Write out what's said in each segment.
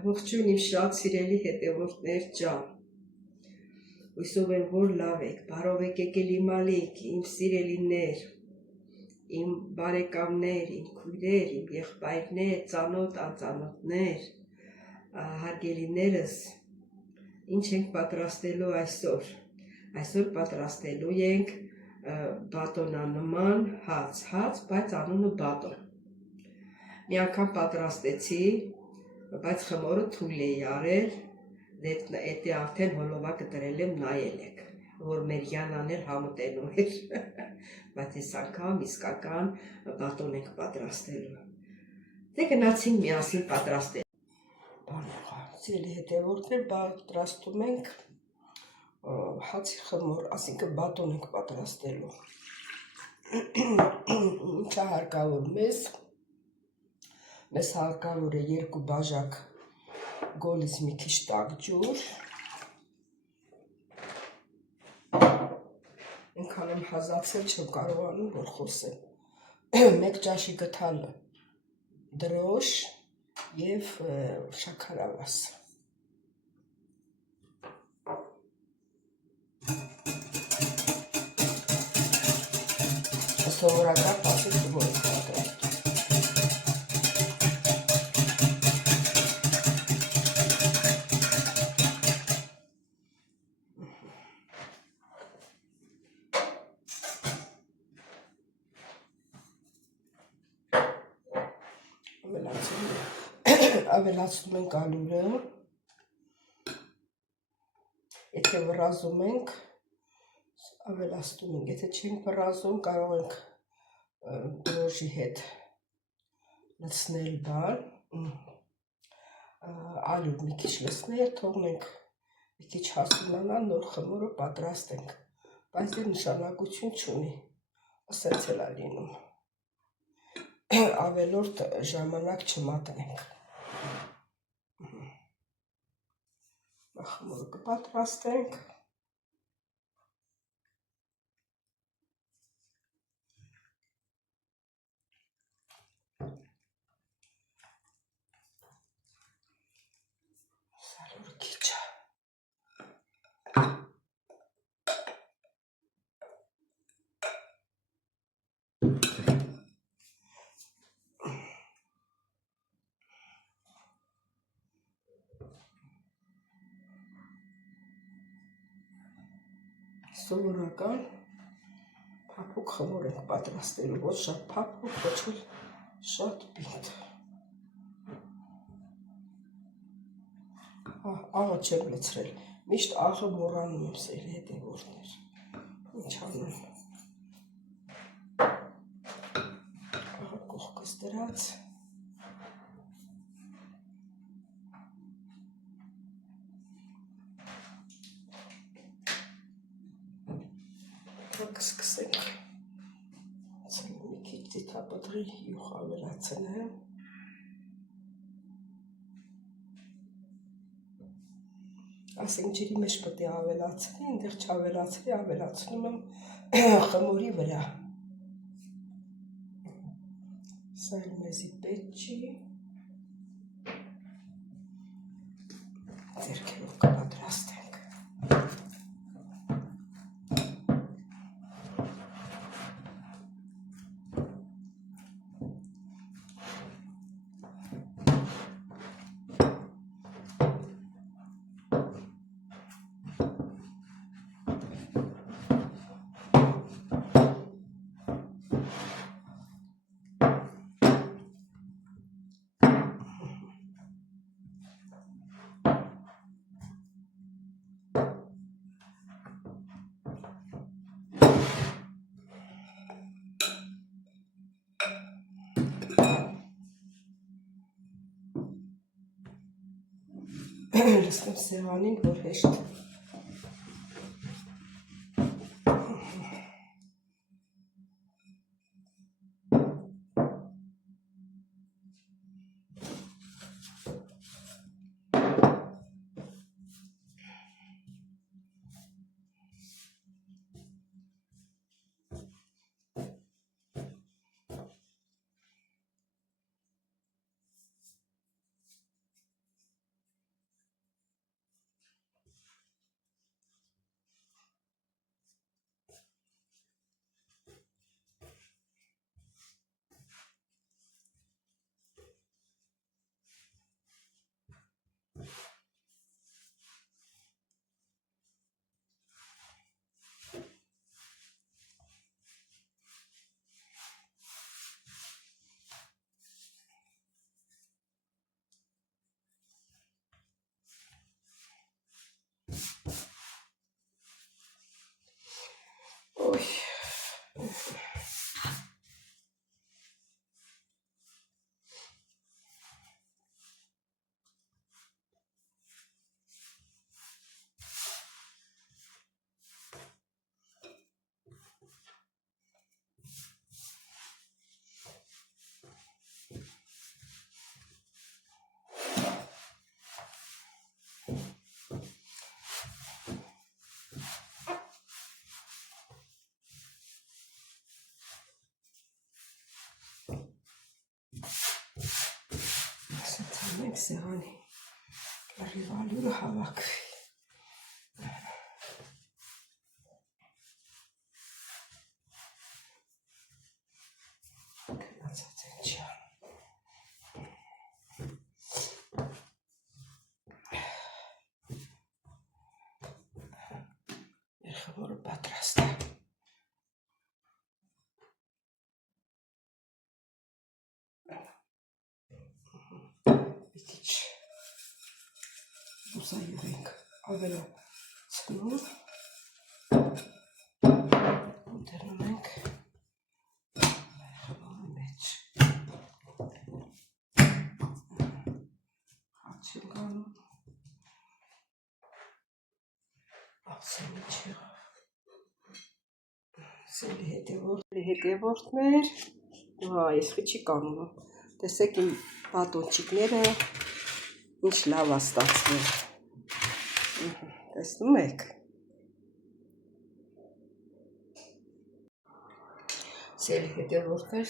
Ողջույն իմ շատ սիրելի հետևորդներ ջան, հույսով եմ, որ լավ եք, բարով եք եկել իմ ալիք, իմ սիրելիներ, իմ բարեկամներ, իմ քույրեր, իմ եղբայրներ, ծանոթ, անծանոթներ, հարգելիներս, ինչ ենք պատրաստելու այսօր, այսօր պատրաստելու ենք բատոնանման հաց, բայց անունը բատոն, մի անգամ պատրաստեցի, բայց խմորը թույլ էի արել, էդի արդեն հոլովակը դրել եմ, նայել եք, որ մեր Յանան էլ համտենում էր, բայց այս անգամ իսկական բատոն ենք պատրաստելու, դե գնացինք միասին պատրաստել, սիրելի հետևորդներ, պատրաստում ենք հացի խմոր, ասինքն բատոն ենք պատրաստելու, ինչա հարկավոր մեզ հարկավոր է 2 բաժակ գոլից մի քիչ տաք ջուր, ինքան եմ հազացել, չեմ կարողանում, որ խոսեմ, 1 ճաշի գթալ դրոշ և շաքարավազ, սովորական պասիկ խմոր ենք պատրաստում, ավելացնում ենք ալուրը, եթե վռազում ենք, ավելացնում ենք, եթե չենք վռազում, կարող ենք դրոշի հետ լցնել բան, ալուր մի քիչ լցնել, թողնենք մի քիչ հասունանալ, նոր խմորը պատրաստենք, բայց դե նշանակություն չունի, ասենց էլ է լինում, ավելորդ ժամանակ չմատնենք, խմորը կպատրաստենք, սալորը քիչ է, սովորական փափուկ խմոր ենք պատրաստելու, ոչ շատ փափուկ, ոչ էլ շատ պինդ, աղը չեմ լցրել, միշտ աղը մոռանում եմ սիրելի հետևորդներ, ինչ անեմ, աղը կողքս դրած, կսկսենք, մի քիչ ձիթապտղի յուղ ավելացնեմ, ասենք ջրի մեջ պետք է ավելացնի, այնտեղ չավելացրի, ավելացնում եմ խմորի վրա, սա էլ մեզի պետք չի, ձեռքերով կպատրաստենք, լսնեմ սեղանին, որ հեշտ սեղանի ռիվալյուրը հավաքվի։ Գնացած են չի անում։ Երխավորը պատրաստ է։ Պիտիչ ուսայով ենք ավելա ծնով, ընդերնում ենք երխավորի մեջ։ Հաց եմ գանում, ասենի չեղավ։ Սելի հետևորդներ, այս խիչի կանումը, տեսեք իմ բատոնչիկները ինչ լավ է ստացվել, տեսնում եք, սելի հետևորդներ,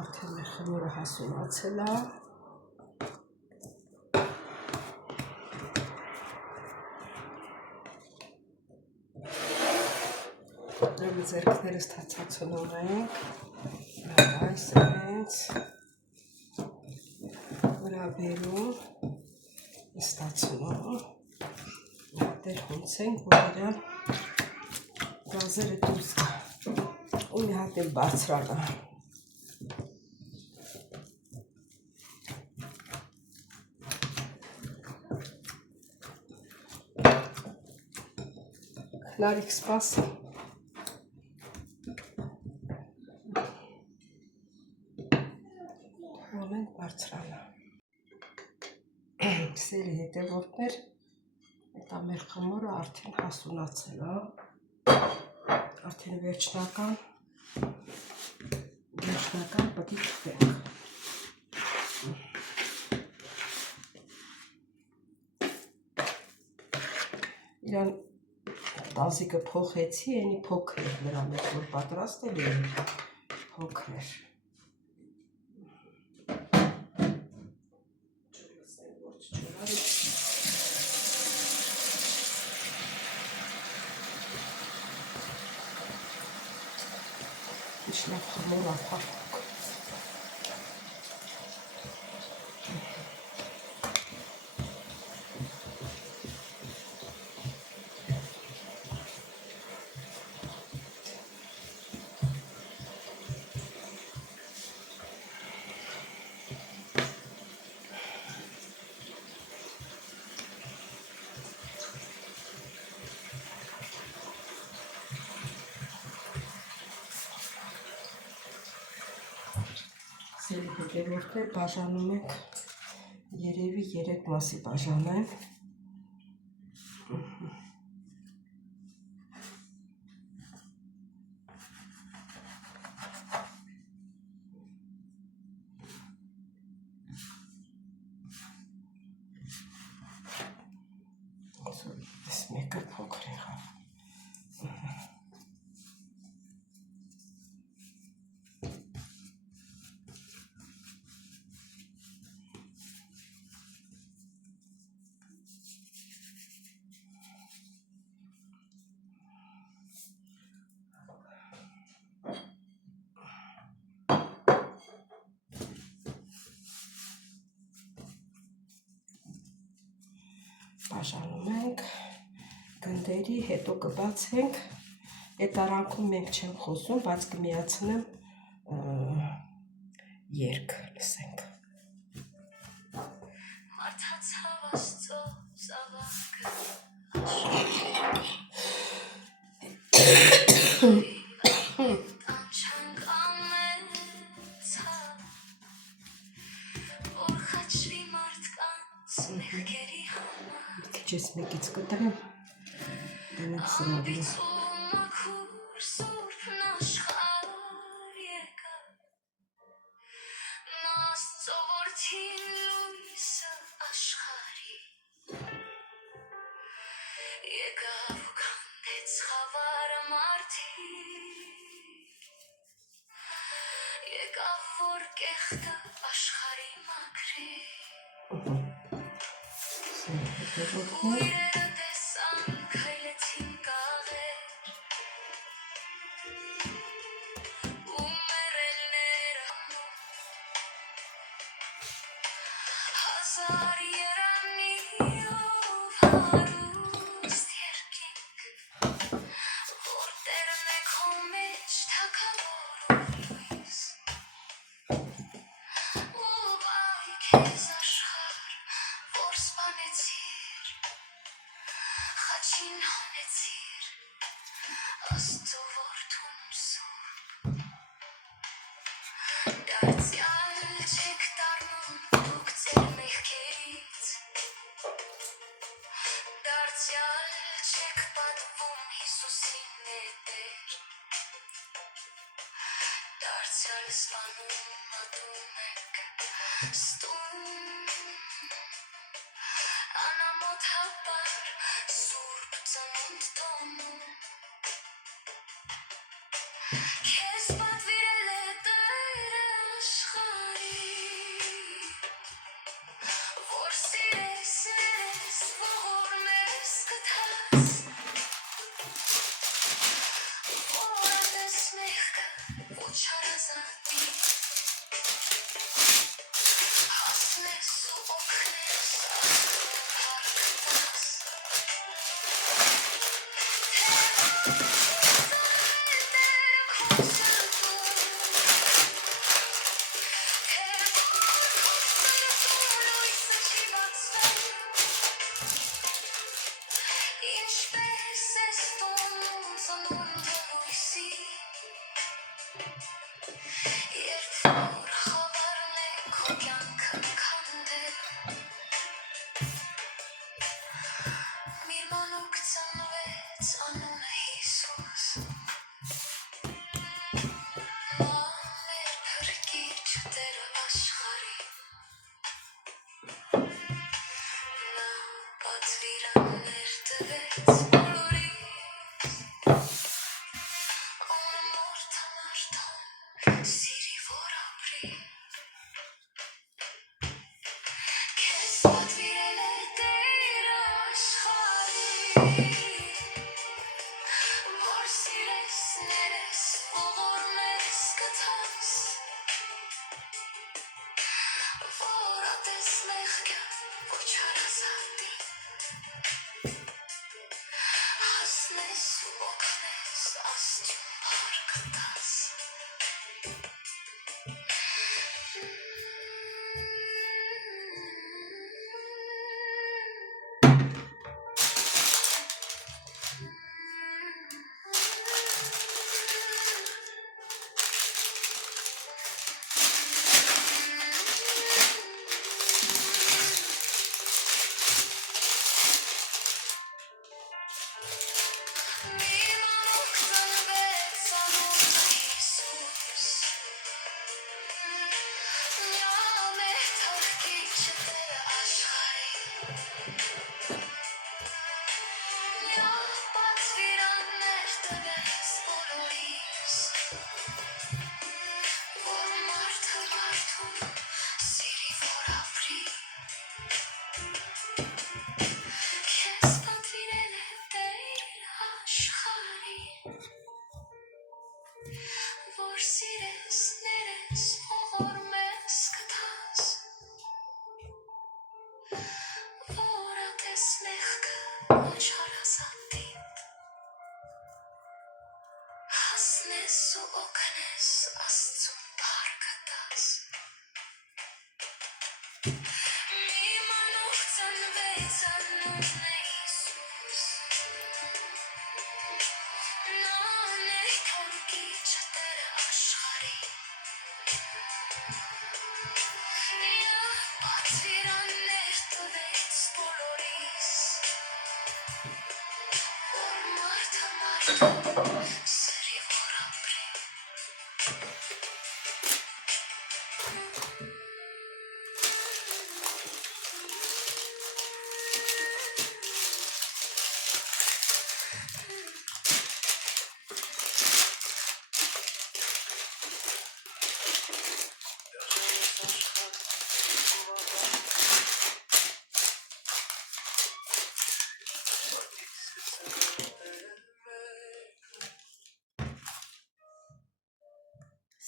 արդեն մեր խմորը հասունացել է, ձերքներս թացացնում ենք, այս ենք, վրա բերում, ստացնում, դեր հունցենք, որ իրան գազերը դուրս կա, ու մի հատ եմ բարձրանը։ Քնարիք սպասի։ Ամեն բարձրանա։ Սերի հետևորդներ, դա մեր խմորը արդեն հասունացել է, արդեն վերջնական պտի թվենք։ Իրան տազիկը փոխեցի, ենի փոքր էր նրա մեջ, որ պատրաստել էր փոքր էր։ Ինչ լավ խմոր ափափոք։ Սերի հետևորդներ բաժանում ենք, երևի 3 մասի բաժանեմ։ Այս մեկը փոքր եղավ։ Բաժանում ենք գնդերի, հետո կբացենք, այդ արանքում մենք չեմ խոսում, բայց կմիացնեմ երգ լսենք։ Քիչ մեկից կտրեմ, դնեմ սրավին։ Եկավ որ կեղտը աշխարհի մաքրի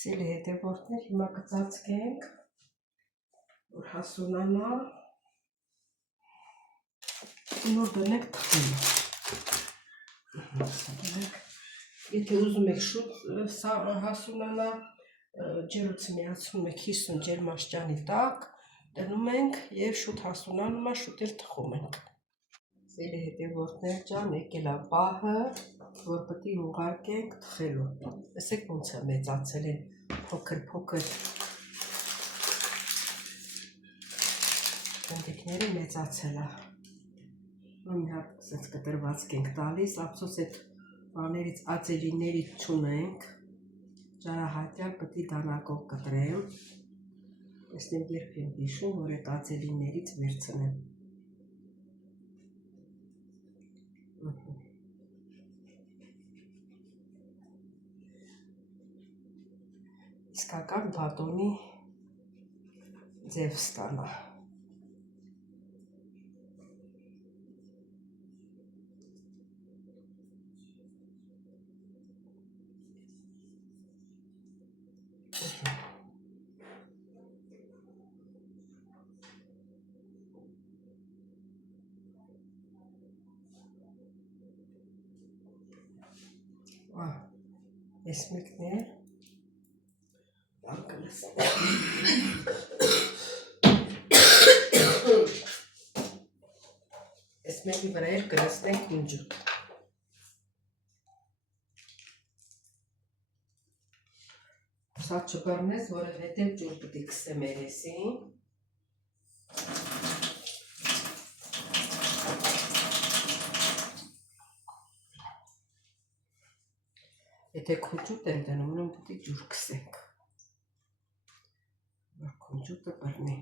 Սիրելի հետևորդներ, հիմա կծածկենք, որ հասունանա, նոր դնենք թխումը։ Եթե ուզում եք շուտ հասունանա, ջերուցը միացնում եք 50 ջերմաստիճանի տակ, դնում ենք և շուտ հասունանում է, շուտ էլ թխում ենք։ Սիրելի հետևորդներ ջան, եկել է պահը, որ պետք է ուղարկենք թխելու։ Տեսեք ոնց է մեծացել են փոքր կնդիկները մեծացել է։ Մի հատ սենց կտրվածք ենք տալիս, ափսոս այդ բաներից ածելիներից չունենք, ճարահատյալ պետք է դանակով կտրեմ, տեսնեմ երբ եմ հիշում, որ այդ ածելիներից վերցնեմ։ Իսկական բատոնի ձև ստանա։ Ես մեկն է, բան կլսեմ։ Ես մեկի վրա էր կլսնենք ինջուտ։ Սա չբռնես, որովհետև ջուր պետք է քսեմ երեսին։ Եթե քոջուտ են դնում, ուրեմն պետք է ջուր քսենք, որ քոջուտը բռնի։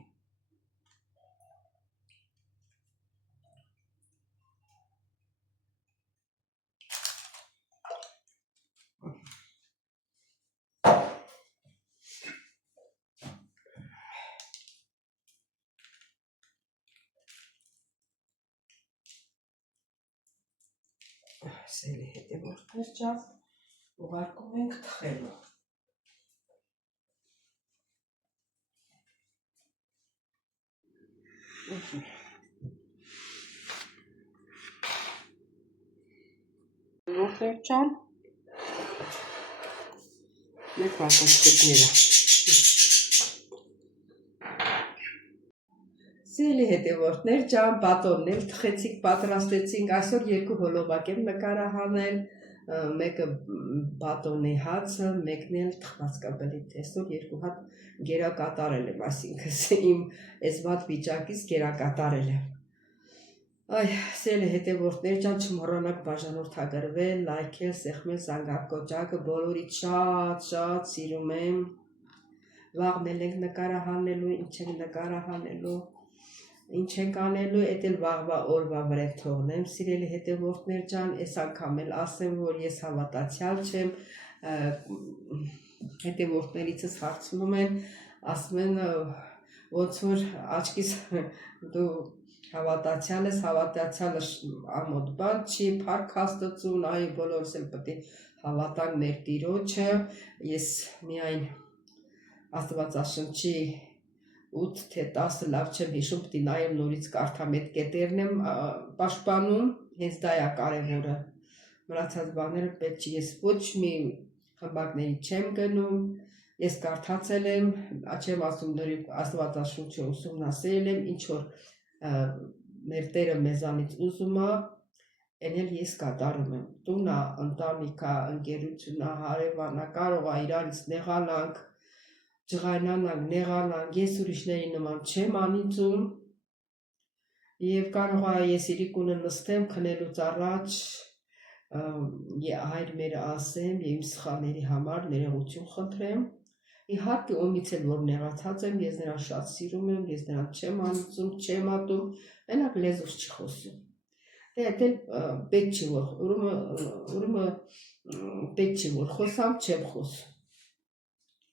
Սիրելի հետևորդներ ջան, ուղարկում ենք թխելու։ Հետևորդներ ջան, մեկ վարդաշկետները։ Սիրելի հետևորդներ ջան, բատոնն էլ թխեցինք, պատրաստեցինք, այսօր երկու հոլովակ եմ նկարահանել, մեկը բատոնի հացը, մեկն էլ թխվածքաբլիթ, այսօր երկու հատ գերակատարել եմ, այսինքն իմ այս վատ վիճակից գերակատարել եմ։ Այ, սիրելի հետևորդներ ջան, չմոռանաք բաժանորդագրվել, լայքել, սեղմել զանգակոճակը, բոլորիդ շատ սիրում եմ։ Վաղն էլ ենք նկարահանելու, ինչ ենք նկարահանելու, ինչ ենք անելու, էդ էլ վաղվա օրվա վրա թողնեմ, սիրելի հետևորդներ ջան, այս անգամ էլ ասեմ, որ ես հավատացյալ չեմ, հետևորդներիցս հարցնում են, ասում են, ոնց որ աչքիս դու հավատացյալ ես, հավատացյալը ամոթ բան չի, փառք Աստծուն, այ բոլորս էլ պետք է հավատանք մեր Տիրոջը, ես միայն Աստվածաշնչի 8 թե 10 լավ չեմ հիշում, պետք է նայեմ նորից կարդամ, այդ կետերն եմ պաշտպանում, հենց դա է կարևորը, մնացած բաները պետք չի, ես ոչ մի խմբակների չեմ գնում, ես կարդացել եմ, չեմ ասում լրիվ Աստվածաշունչը ուսումնասիրել եմ, ինչ որ մեր Տերը մեզանից ուզում է, այն էլ ես կատարում եմ, տունը, ընտանիքը, ընկերությունը, հարևանը, կարող է իրարից նեղանանք, ջղայնանանք, նեղանանք, ես ուրիշների նման չեմ անիծում, և կարող է ես իրիկունը նստեմ քնելուց առաջ, հայր մեր ասեմ և իմ սխալների համար ներողություն խնդրեմ, իհարկե ումից էլ որ նեղացած եմ, ես նրան շատ սիրում եմ, ես նրան չեմ անիծում, չեմ ատում, մենակ լեզուս չի խոսում։ Դե էլ պետք չի որ, ուրեմն պետք չի որ խոսամ, չեմ խոսում։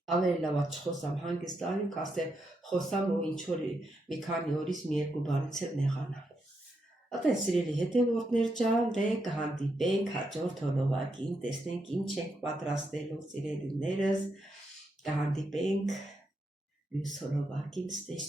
Ավելի լավ է չխոսամ հանգիստ արին, քան խոսամ ու ինչ որ մի քանի օրից մի երկու բանից էլ նեղանամ։ Այդպես սիրելի հետևորդներ ջան, դե կհանդիպենք հաջորդ հոլովակին, տեսնենք ինչ ենք պատրաստելու սիրելիներս, Կհանդիպենք մյուս հոլովակին ստեյք